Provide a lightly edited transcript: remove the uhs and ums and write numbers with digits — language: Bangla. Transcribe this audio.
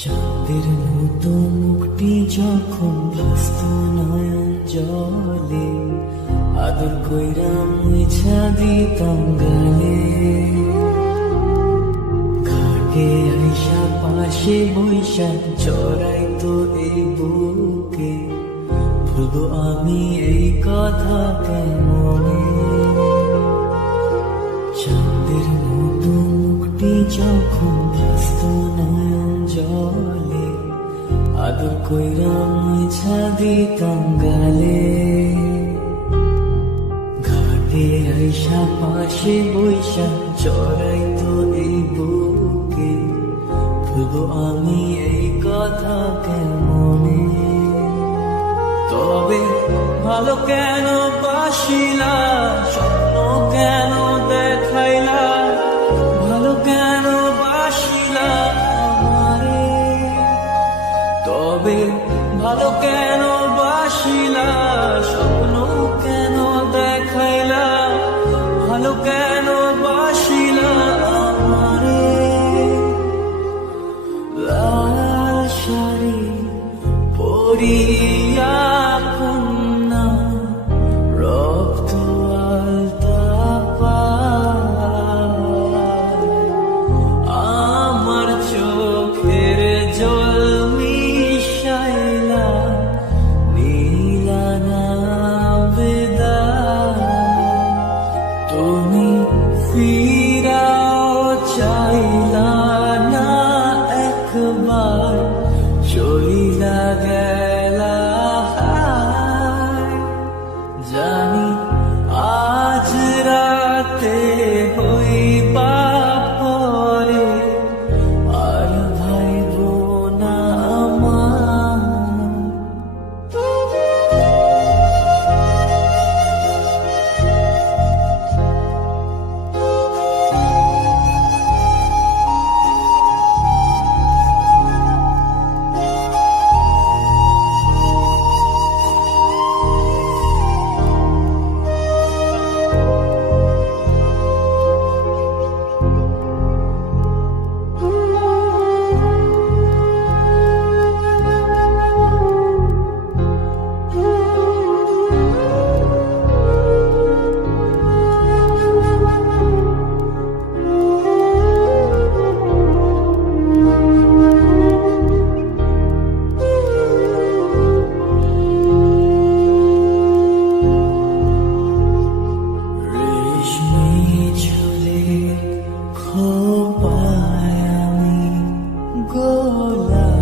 চাঁদের মতো মুখটি যখন ভাসত নয়ন জলে, আদর কইরা মুছা দিতাম গালে। ঘাটে আইসা পাশে বৈশা জড়াইতো এই বুকে, ভুলবো আমি এই কথা কেমনে। চাঁদের মতো মুখটি যখন ভাসত নয়ন জলে, আদর কইরা মুছা দিতাম গালে। ঘাটে আইসা পাশে বৈশা জড়াইতো এই বুকে, ভুলবো আমি এই কথা কেমনে। তবে ভালো কেন বাসিলা, স্বপ্ন কেন দেখাইলা, ভালো কেন বাসিলা আমারে। তবে ভালো কেন বাসিলা, স্বপ্ন কেন দেখাইলা, ভালো কেন বাসিলা আমারে। লাল শাড়ি পরিয়া কন্যা, রক্ত আলতা পায়, আমার চোখের জল মিশাইলা নীলা না বিদায়। তুমি ফিরাও চাইলা না একবার, চইলা গেলা হায়। জানি আজ রাতে হইবা পরে, আর ভাইব না আমার। খোপায় আমি গোলাপকে